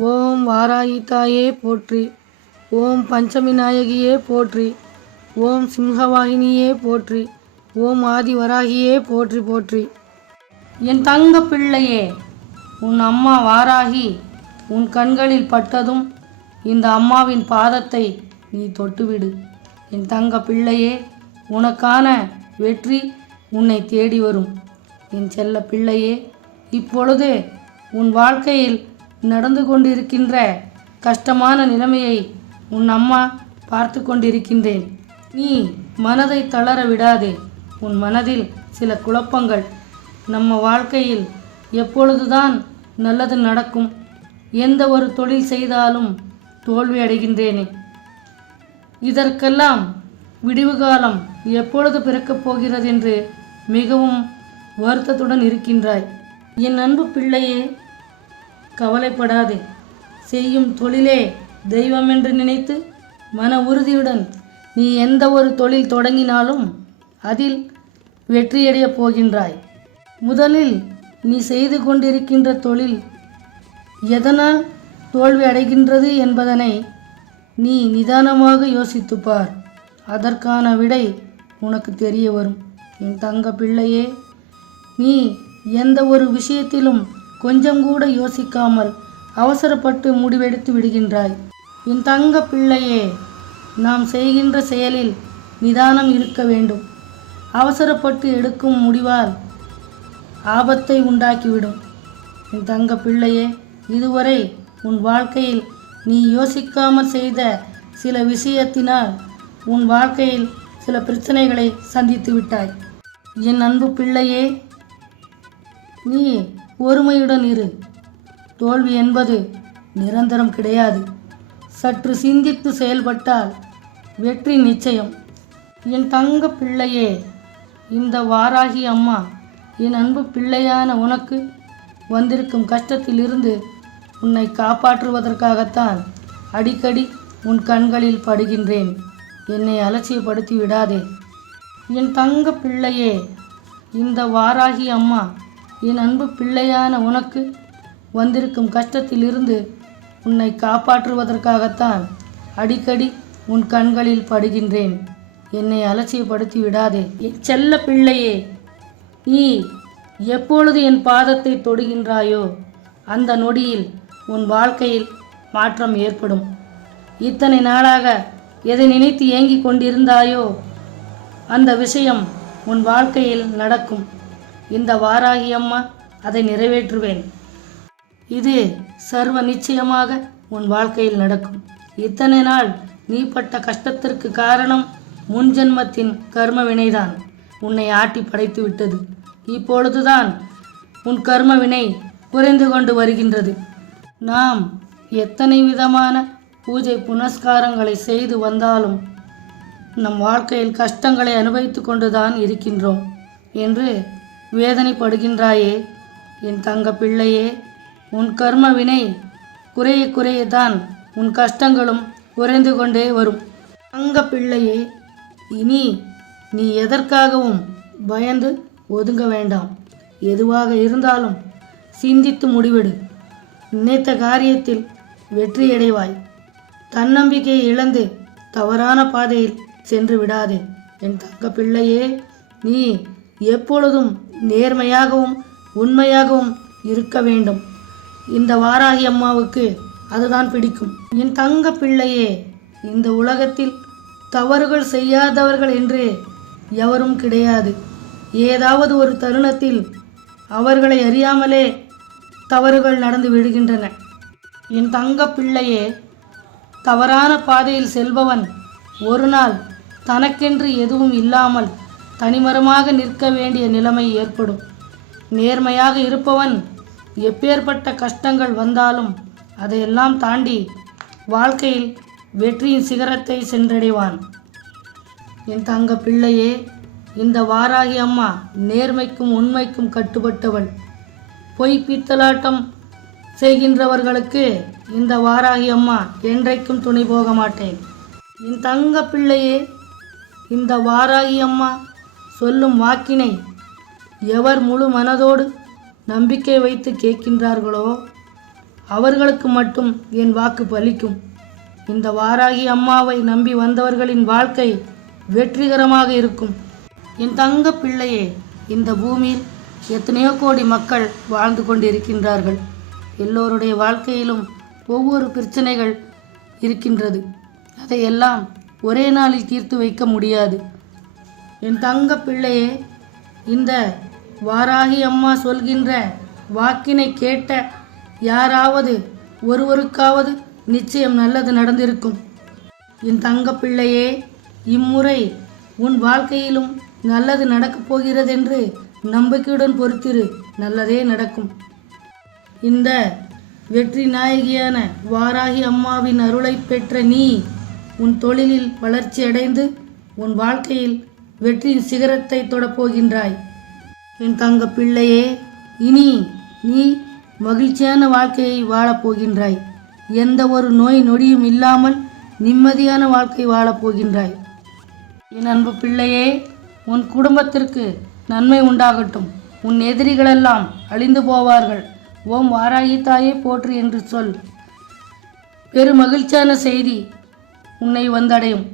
ஓம் வாராயித்தாயே போற்றி. ஓம் பஞ்சமி நாயகியே போற்றி. ஓம் சிம்ஹவாகினியே போற்றி. ஓம் ஆதி வராகியே போற்றி போற்றி. என் தங்க பிள்ளையே உன் அம்மா வாராகி உன் கண்களில் பட்டதும் இந்த அம்மாவின் பாதத்தை நீ தொட்டுவிடு. என் தங்க பிள்ளையே உனக்கான வெற்றி உன்னை தேடி வரும். என் செல்ல பிள்ளையே இப்பொழுது உன் வாழ்க்கையில் நடந்து கொண்டிருக்கின்ற கஷ்டமான நிலைமையை உன் அம்மா பார்த்து கொண்டிருக்கின்றேன். நீ மனதை தளர விடாதே. உன் மனதில் சில குழப்பங்கள். நம்ம வாழ்க்கையில் எப்பொழுதுதான் நல்லது நடக்கும். எந்த ஒரு தொழில் செய்தாலும் தோல்வி அடைகின்றேனே. இதற்கெல்லாம் விடிவு காலம் எப்பொழுது பிறக்கப் போகிறது என்று மிகவும் வருத்தத்துடன் இருக்கின்றாய். என் அன்பு பிள்ளையே கவலைப்படாதே. செய்யும் தொழிலே தெய்வம் என்று நினைத்து மன உறுதியுடன் நீ எந்த ஒரு தொழில் தொடங்கினாலும் அதில் வெற்றியடையப் போகின்றாய். முதலில் நீ செய்து கொண்டிருக்கின்ற தொழில் எதனால் தோல்வி அடைகின்றது என்பதனை நீ நிதானமாக யோசித்துப்பார். அதற்கான விடை உனக்கு தெரிய வரும். என் தங்க பிள்ளையே நீ எந்த ஒரு விஷயத்திலும் கொஞ்சம் கூட யோசிக்காமல் அவசரப்பட்டு முடிவெடுத்து விடுகின்றாய். என் தங்க பிள்ளையே நாம் செய்கின்ற செயலில் நிதானம் இருக்க வேண்டும். அவசரப்பட்டு எடுக்கும் முடிவால் ஆபத்தை உண்டாக்கிவிடும். என் தங்க பிள்ளையே இதுவரை உன் வாழ்க்கையில் நீ யோசிக்காமல் செய்த சில விஷயத்தினால் உன் வாழ்க்கையில் சில பிரச்சனைகளை சந்தித்து விட்டாய். என் அன்பு பிள்ளையே நீ ஒருமையுடன் இரு. தோல்வி என்பது நிரந்தரம் கிடையாது. சற்று சிந்தித்து செயல்பட்டால் வெற்றி நிச்சயம். என் தங்க பிள்ளையே இந்த வாராகி அம்மா என் அன்பு பிள்ளையான உனக்கு வந்திருக்கும் கஷ்டத்திலிருந்து உன்னை காப்பாற்றுவதற்காகத்தான் அடிக்கடி உன் கண்களில் படுகின்றேன். என்னை அலட்சியப்படுத்தி விடாதே. என் தங்க பிள்ளையே இந்த வாராகி அம்மா என் அன்பு பிள்ளையான உனக்கு வந்திருக்கும் கஷ்டத்திலிருந்து உன்னை காப்பாற்றுவதற்காகத்தான் அடிக்கடி உன் கண்களில் படுகின்றேன். என்னை அலட்சியப்படுத்தி விடாதே. என் செல்ல பிள்ளையே நீ எப்பொழுது என் பாதத்தை தொடுகின்றாயோ அந்த நொடியில் உன் வாழ்க்கையில் மாற்றம் ஏற்படும். இத்தனை நாளாக எதை நினைத்து ஏங்கிக் கொண்டிருந்தாயோ அந்த விஷயம் உன் வாழ்க்கையில் நடக்கும். இந்த வாராகி அம்மா அதை நிறைவேற்றுவேன். இது சர்வ நிச்சயமாக உன் வாழ்க்கையில் நடக்கும். இத்தனை நாள் நீ பட்ட கஷ்டத்திற்கு காரணம் முன் ஜென்மத்தின் கர்ம வினைதான் உன்னை ஆட்டி படைத்து விட்டது. இப்பொழுதுதான் உன் கர்ம வினை குறைந்து கொண்டு வருகின்றது. நாம் எத்தனை விதமான பூஜை புனஸ்காரங்களை செய்து வந்தாலும் நம் வாழ்க்கையில் கஷ்டங்களை அனுபவித்து கொண்டுதான் இருக்கின்றோம் என்று வேதனைப்படுகின்றாயே? என் தங்க பிள்ளையே உன் கர்ம வினை குறைய குறையத்தான். உன் கஷ்டங்களும் குறைந்து கொண்டே வரும். தங்க பிள்ளையே இனி நீ எதற்காகவும் பயந்து ஒதுங்க வேண்டாம். எதுவாக இருந்தாலும் சிந்தித்து முடிவெடு. நினைத்த காரியத்தில் வெற்றியடைவாய் தன்னம்பிக்கையை இழந்து தவறான பாதையில் சென்று விடாதே. என் தங்க பிள்ளையே நீ எப்பொழுதும் நேர்மையாகவும் உண்மையாகவும் இருக்க வேண்டும். இந்த வாராகி அம்மாவுக்கு அதுதான் பிடிக்கும். என் தங்க பிள்ளையே இந்த உலகத்தில் தவறுகள் செய்யாதவர்கள் என்று எவரும் கிடையாது. ஏதாவது ஒரு தருணத்தில் அவர்களை அறியாமலே தவறுகள் நடந்து விடுகின்றன. என் தங்க பிள்ளையே தவறான பாதையில் செல்பவன் ஒரு நாள் தனக்கென்று எதுவும் இல்லாமல் தனிமரமாக நிற்க வேண்டிய நிலைமை ஏற்படும். நேர்மையாக இருப்பவன் எப்பேற்பட்ட கஷ்டங்கள் வந்தாலும் அதையெல்லாம் தாண்டி வாழ்க்கையில் வெற்றியின் சிகரத்தை சென்றடைவான். என் தங்க பிள்ளையே இந்த வாராகி அம்மா நேர்மைக்கும் உண்மைக்கும் கட்டுப்பட்டவள். பொய் பித்தலாட்டம் செய்கின்றவர்களுக்கு இந்த வாராகி அம்மா என்றைக்கும் துணை போக மாட்டேன். என் தங்க பிள்ளையே இந்த வாராகி அம்மா சொல்லும் வாக்கினை எவர் முழு மனதோடு நம்பிக்கை வைத்து கேட்கின்றார்களோ அவர்களுக்கு மட்டும் என் வாக்கு பலிக்கும். இந்த வாராகி அம்மாவை நம்பி வந்தவர்களின் வாழ்க்கை வெற்றிகரமாக இருக்கும். என் தங்க பிள்ளையே இந்த பூமியில் எத்தனையோ கோடி மக்கள் வாழ்ந்து கொண்டிருக்கின்றார்கள். எல்லோருடைய வாழ்க்கையிலும் ஒவ்வொரு பிரச்சனைகள் இருக்கின்றது. அதையெல்லாம் ஒரே நாளில் தீர்த்து வைக்க முடியாது. என் தங்க பிள்ளையே இந்த வாராகி அம்மா சொல்கின்ற வாக்கினை கேட்ட யாராவது ஒருவருக்காவது நிச்சயம் நல்லது நடந்திருக்கும். என் தங்க பிள்ளையே இம்முறை உன் வாழ்க்கையிலும் நல்லது நடக்கப் போகிறதென்று நம்பிக்கையுடன் பொறுத்திரு நல்லதே நடக்கும். இந்த வெற்றி நாயகியான வாராகி அம்மாவின் அருளை பெற்ற நீ உன் தொழிலில் வளர்ச்சி அடைந்து உன் வாழ்க்கையில் வெற்றியின் சிகரத்தை தொடப்போகின்றாய். என் தங்க பிள்ளையே இனி நீ மகிழ்ச்சியான வாழ்க்கையை வாழப் போகின்றாய். எந்த ஒரு நோய் நொடியும் இல்லாமல் நிம்மதியான வாழ்க்கை வாழப் போகின்றாய். என் அன்பு பிள்ளையே உன் குடும்பத்திற்கு நன்மை உண்டாகட்டும். உன் எதிரிகளெல்லாம் அழிந்து போவார்கள். ஓம் வாராகி தாயே போற்று என்று சொல். பெரு மகிழ்ச்சியான செய்தி உன்னை வந்தடையும்.